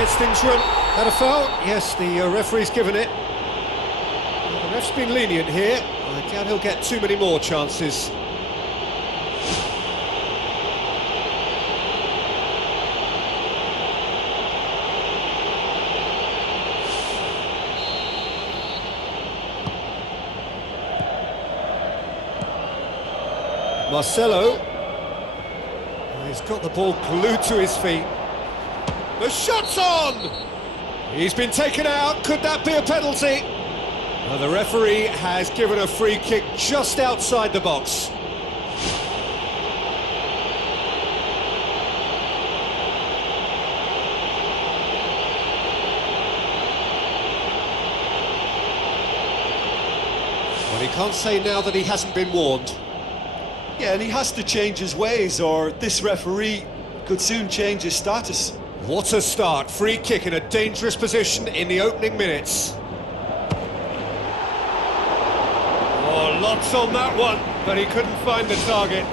gets things run. Had a foul? Yes, the referee's given it. Well, the ref's been lenient here. I doubt he'll get too many more chances. Marcelo. He's got the ball glued to his feet. The shot's on! He's been taken out. Could that be a penalty? Well, the referee has given a free kick just outside the box. Well, he can't say now that he hasn't been warned. Yeah, and he has to change his ways, or this referee could soon change his status. What a start. Free kick in a dangerous position in the opening minutes. Oh, lots on that one, but he couldn't find the target.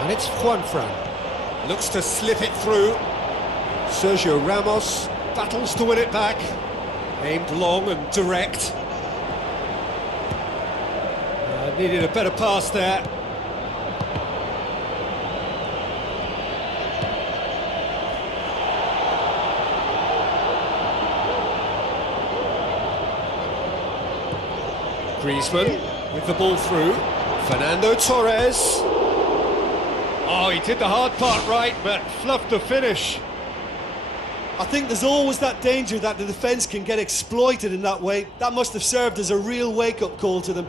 And it's Juanfran. Looks to slip it through. Sergio Ramos battles to win it back. Aimed long and direct. Needed a better pass there. Griezmann with the ball through. Fernando Torres. Oh, he did the hard part right, but fluffed the finish. I think there's always that danger that the defence can get exploited in that way. That must have served as a real wake-up call to them.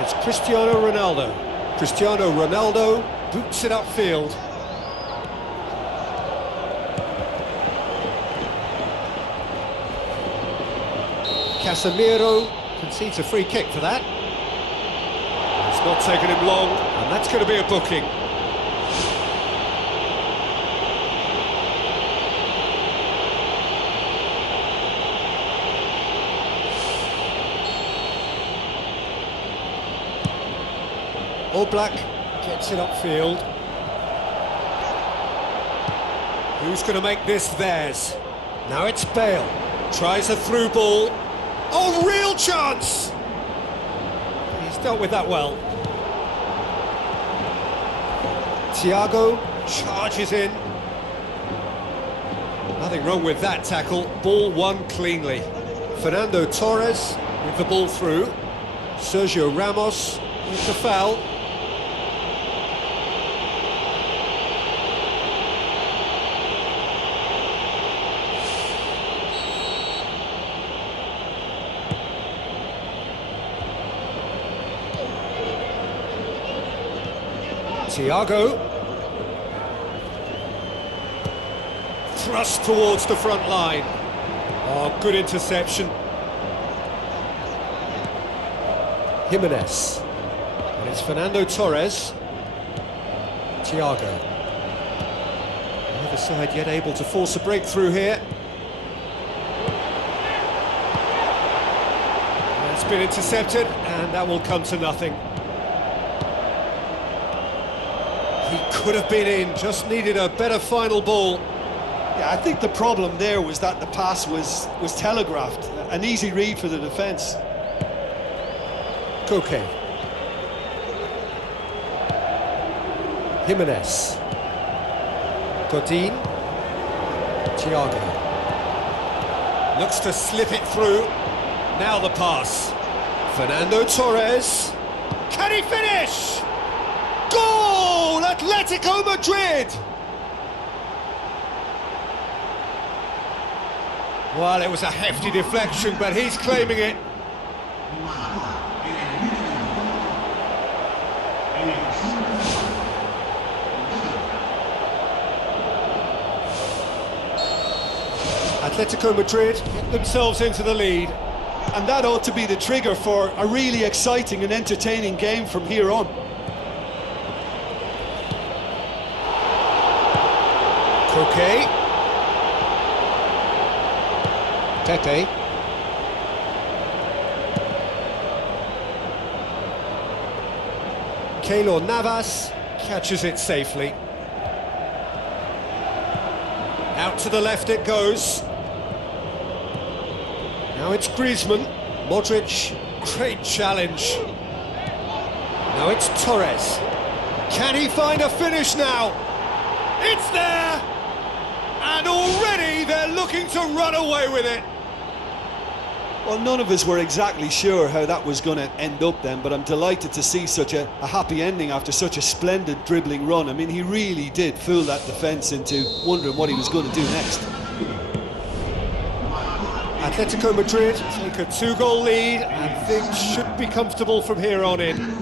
It's Cristiano Ronaldo. Cristiano Ronaldo boots it upfield. Casemiro concedes a free kick for that. It's not taken him long, and that's going to be a booking. Oblak gets it upfield. Who's going to make this theirs? Now it's Bale. Tries a through ball. Oh, real chance! He's dealt with that well. Thiago charges in. Nothing wrong with that tackle. Ball won cleanly. Fernando Torres with the ball through. Sergio Ramos with the foul. Thiago. Thrust towards the front line. Oh, good interception. Jimenez. And it's Fernando Torres. Thiago. Neither side yet able to force a breakthrough here. It's been intercepted, and that will come to nothing. He could have been in, just needed a better final ball. Yeah, I think the problem there was that the pass was telegraphed. An easy read for the defence. Koke. Jimenez. Godin. Thiago. Looks to slip it through. Now the pass. Fernando Torres. Can he finish? Goal! Atletico Madrid! Well, it was a hefty deflection, but he's claiming it. Atletico Madrid get themselves into the lead. And that ought to be the trigger for a really exciting and entertaining game from here on. Koke. Pepe. Keylor Navas catches it safely. Out to the left it goes. Now it's Griezmann. Modric, great challenge. Now it's Torres. Can he find a finish now? It's there! And already they're looking to run away with it. Well, none of us were exactly sure how that was going to end up then, but I'm delighted to see such a happy ending after such a splendid dribbling run. I mean, he really did fool that defence into wondering what he was going to do next. Atletico Madrid take a 2-goal lead and things should be comfortable from here on in.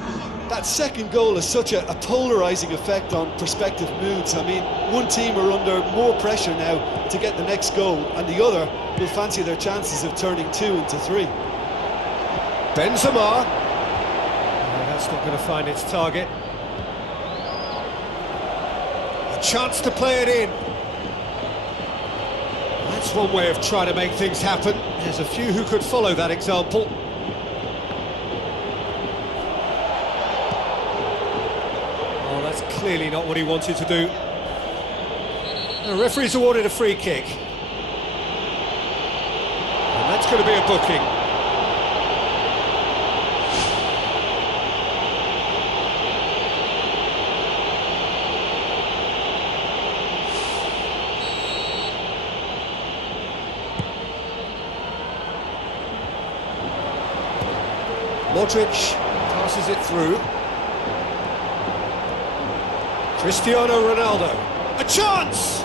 That second goal has such a polarising effect on prospective moods. I mean, one team are under more pressure now to get the next goal, and the other will fancy their chances of turning 2 into 3. Benzema. That's not going to find its target. A chance to play it in. That's one way of trying to make things happen. There's a few who could follow that example. Oh, that's clearly not what he wanted to do. The referee's awarded a free kick. And that's going to be a booking. Modric passes it through. Cristiano Ronaldo. A chance!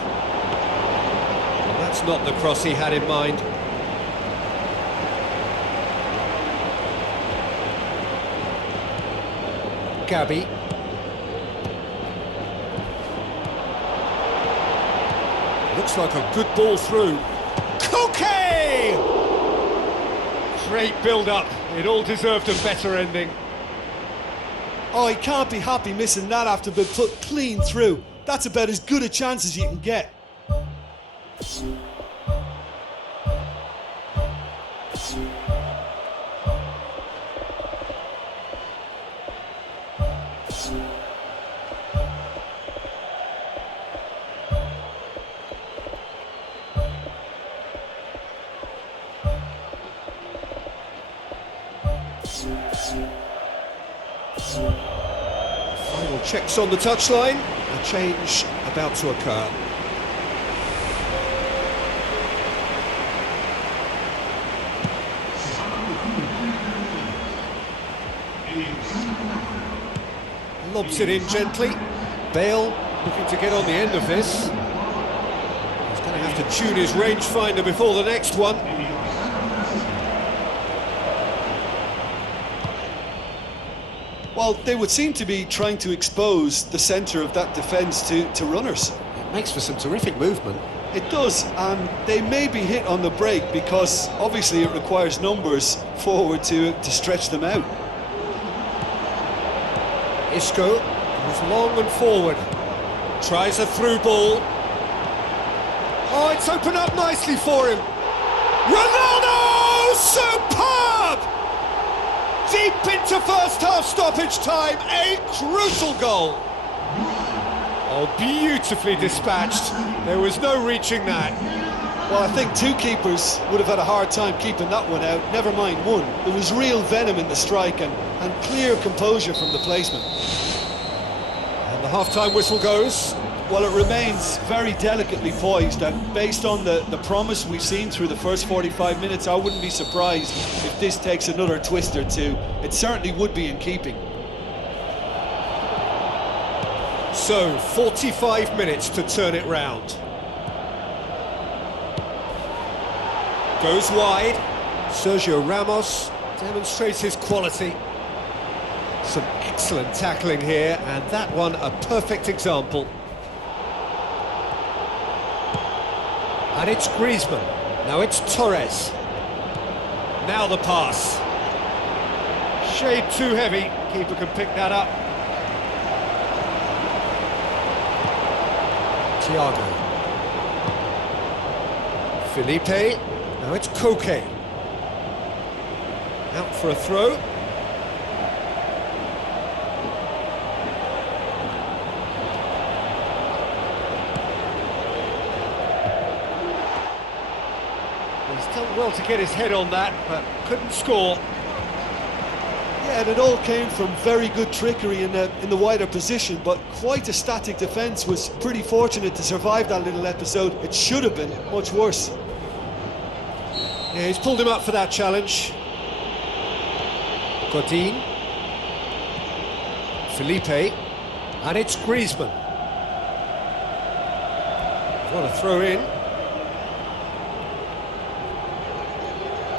That's not the cross he had in mind. Gabi. Looks like a good ball through. Koke! Great build-up. It all deserved a better ending. Oh, he can't be happy missing that after being put clean through. That's about as good a chance as you can get. Final checks on the touchline. A change about to occur. Lobs it in gently. Bale looking to get on the end of this. He's going to have to tune his rangefinder before the next one. Well, they would seem to be trying to expose the centre of that defence to runners. It makes for some terrific movement. It does, and they may be hit on the break because obviously it requires numbers forward to stretch them out. Isco goes long and forward. Tries a through ball. Oh, it's opened up nicely for him. Ronaldo! Superb! Deep into first half stoppage time, a crucial goal. Oh, beautifully dispatched. There was no reaching that. Well, I think two keepers would have had a hard time keeping that one out, never mind one. There was real venom in the strike and clear composure from the placement. And the half-time whistle goes. Well, it remains very delicately poised, and based on the promise we've seen through the first 45 minutes, I wouldn't be surprised if this takes another twist or two. It certainly would be in keeping. So, 45 minutes to turn it round. Goes wide. Sergio Ramos demonstrates his quality. Some excellent tackling here, and that one a perfect example. And it's Griezmann. Now it's Torres. Now the pass. Shade too heavy. Keeper can pick that up. Thiago. Felipe. Now it's Koke. Out for a throw. He's done well to get his head on that, but couldn't score. Yeah, and it all came from very good trickery in the wider position, but quite a static defence. Was pretty fortunate to survive that little episode. It should have been much worse. Yeah, he's pulled him up for that challenge. Godin. Felipe. And it's Griezmann. What a throw in.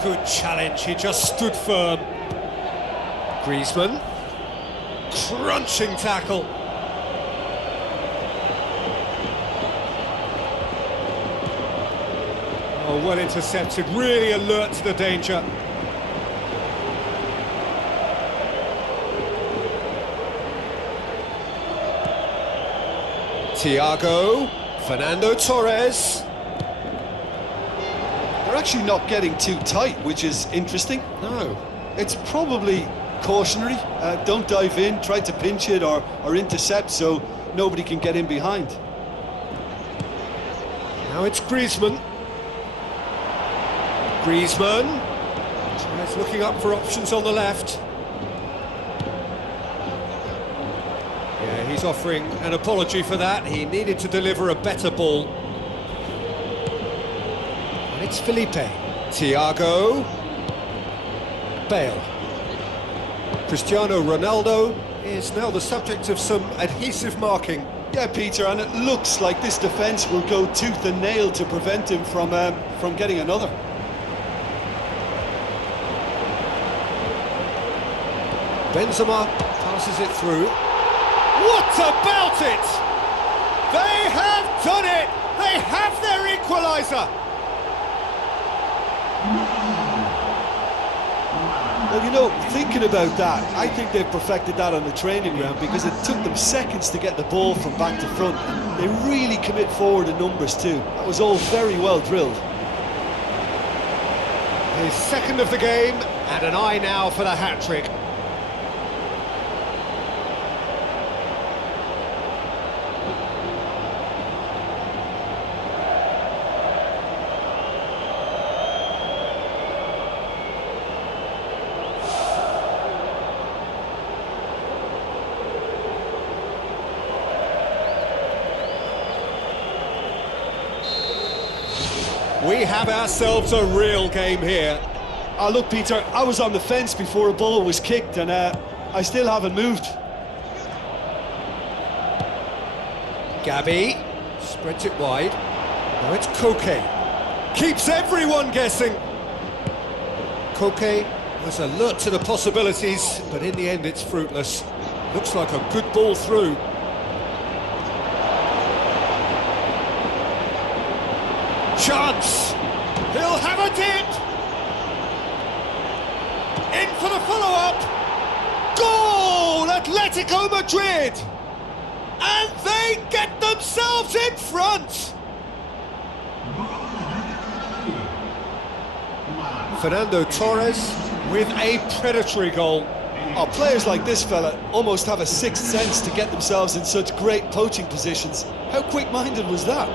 Good challenge, he just stood firm. Griezmann. Crunching tackle. Oh, well intercepted, really alert to the danger. Thiago, Fernando Torres. They're actually not getting too tight, which is interesting. No. It's probably cautionary. Don't dive in, try to pinch it or intercept so nobody can get in behind. Now it's Griezmann. Griezmann. He's looking up for options on the left. Yeah, he's offering an apology for that. He needed to deliver a better ball. And it's Felipe. Thiago. Bale. Cristiano Ronaldo is now the subject of some adhesive marking. Yeah, Peter, and it looks like this defence will go tooth and nail to prevent him from getting another. Benzema passes it through. What about it? They have done it! They have their equaliser! Well, you know, thinking about that, I think they've perfected that on the training ground because it took them seconds to get the ball from back to front. They really commit forward in numbers too. That was all very well drilled. His second of the game, and an eye now for the hat-trick. We have ourselves a real game here. Look, Peter, I was on the fence before a ball was kicked and I still haven't moved. Gabi spreads it wide. Now it's Koke. Keeps everyone guessing. Koke was alert to the possibilities, but in the end it's fruitless. Looks like a good ball through. Chance! He'll have a dip! In for the follow-up! Goal! Atletico Madrid! And they get themselves in front! Fernando Torres with a predatory goal. Oh, players like this fella almost have a sixth sense to get themselves in such great poaching positions. How quick-minded was that?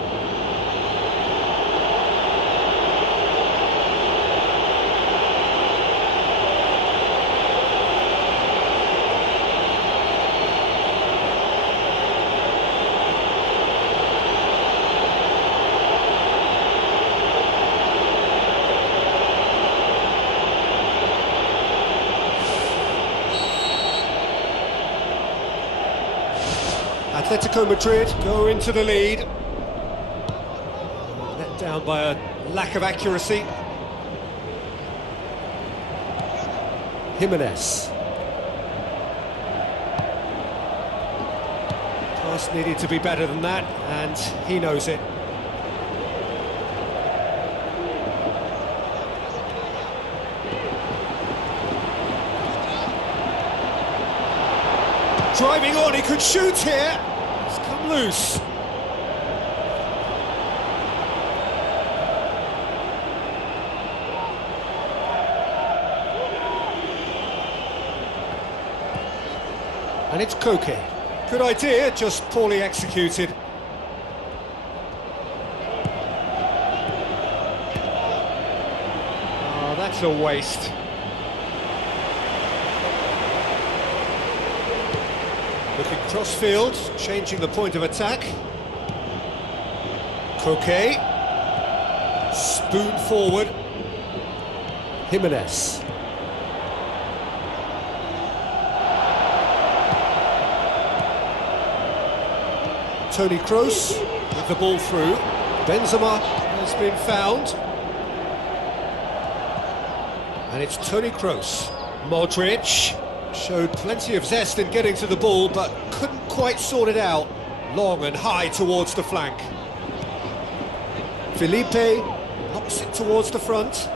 Atletico Madrid go into the lead. Let down by a lack of accuracy. Jimenez. Pass needed to be better than that, and he knows it. Driving on, he could shoot here. It's come loose. And it's Koke. Good idea, just poorly executed. Oh, that's a waste. Looking cross-field, changing the point of attack. Koke. Spoon forward. Jimenez. Toni Kroos with the ball through. Benzema has been found. And it's Toni Kroos. Modric showed plenty of zest in getting to the ball, but couldn't quite sort it out. Long and high towards the flank. Felipe knocks it towards the front.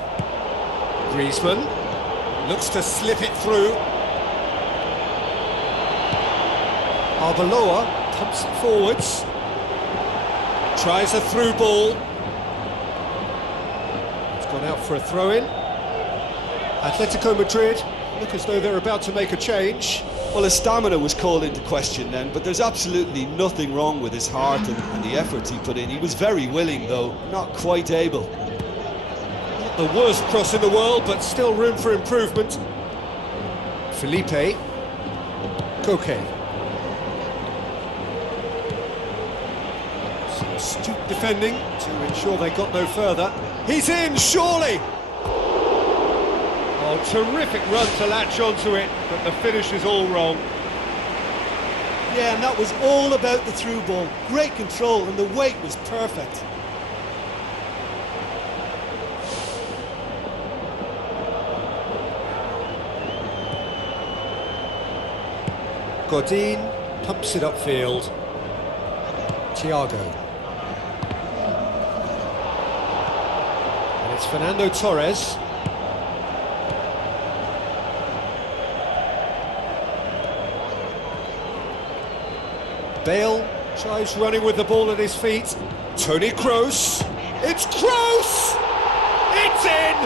Griezmann looks to slip it through. Arbeloa pumps it forwards. Tries a through ball. It's gone out for a throw-in. Atletico Madrid look as though they're about to make a change. Well, his stamina was called into question then, but there's absolutely nothing wrong with his heart and the efforts he put in. He was very willing, though, not quite able. Not the worst cross in the world, but still room for improvement. Felipe. Koke. Some astute defending to ensure they got no further. He's in, surely! Oh, terrific run to latch onto it, but the finish is all wrong. Yeah, and that was all about the through ball. Great control, and the weight was perfect. Godin pumps it upfield. Thiago. And it's Fernando Torres. Bale tries running with the ball at his feet. Toni Kroos. It's Kroos! It's in!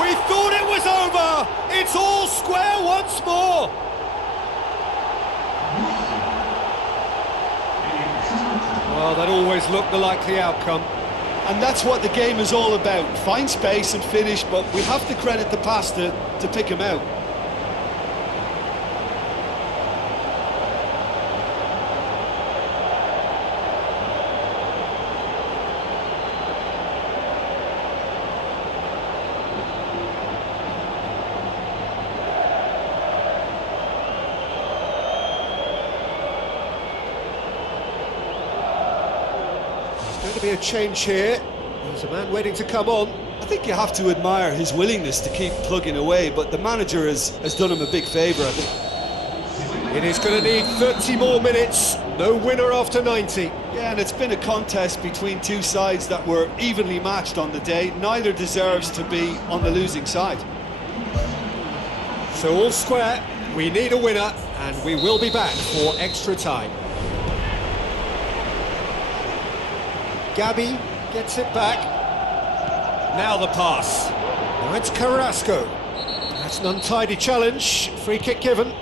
We thought it was over! It's all square once more! Well, that always looked the likely outcome. And that's what the game is all about. Find space and finish, but we have to credit the pass to pick him out. Going to be a change here. There's a man waiting to come on. I think you have to admire his willingness to keep plugging away, but the manager has done him a big favour, I think. It is going to need 30 more minutes. No winner after 90. Yeah, and it's been a contest between two sides that were evenly matched on the day. Neither deserves to be on the losing side. So all square, we need a winner, and we will be back for extra time. Gabi gets it back. Now the pass. Now it's Carrasco. That's an untidy challenge. Free kick given.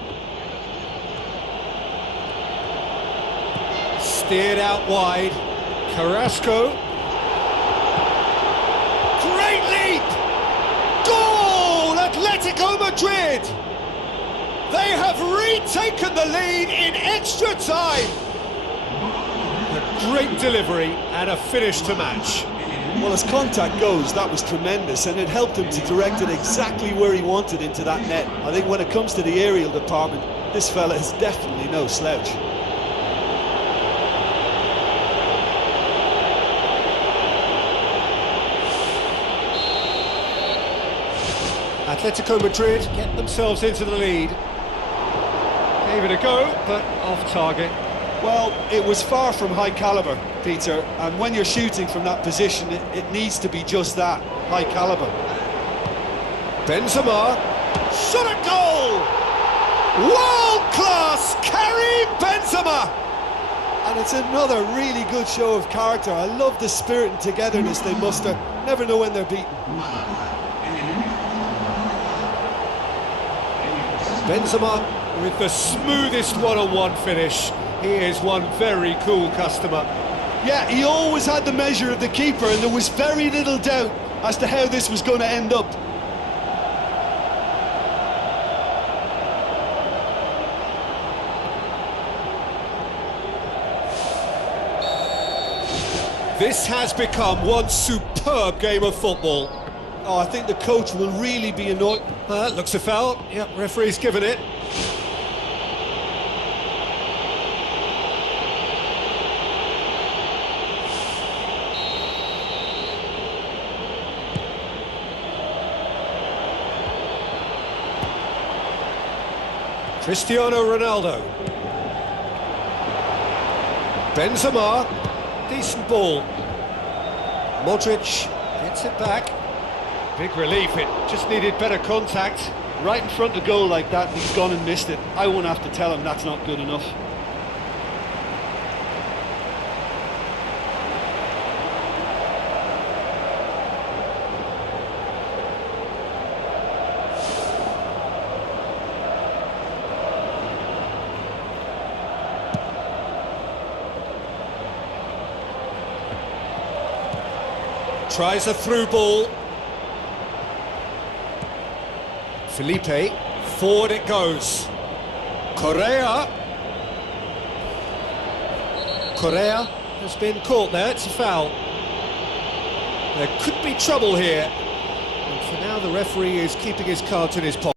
Steered out wide. Carrasco. Great leap! Goal! Atletico Madrid! They have retaken the lead in extra time. A great delivery and a finish to match. Well, as contact goes, that was tremendous, and it helped him to direct it exactly where he wanted into that net. I think when it comes to the aerial department, this fella is definitely no slouch. Atletico Madrid get themselves into the lead. Gave it a go, but off target. Well, it was far from high caliber, Peter, and when you're shooting from that position, it needs to be just that, high caliber. Benzema, shot at goal! World-class Karim Benzema! And it's another really good show of character. I love the spirit and togetherness they muster. Never know when they're beaten. Benzema with the smoothest one-on-one finish. He is one very cool customer. Yeah, he always had the measure of the keeper, and there was very little doubt as to how this was going to end up. This has become one superb game of football. Oh, I think the coach will really be annoyed. Looks a foul. Yep, referee's given it. Cristiano Ronaldo. Benzema. Decent ball. Modric gets it back. Big relief, it just needed better contact. Right in front of goal like that, and he's gone and missed it. I won't have to tell him that's not good enough. Tries a through ball. Felipe, forward it goes. Correa has been caught there, it's a foul. There could be trouble here. And for now the referee is keeping his cards in his pocket.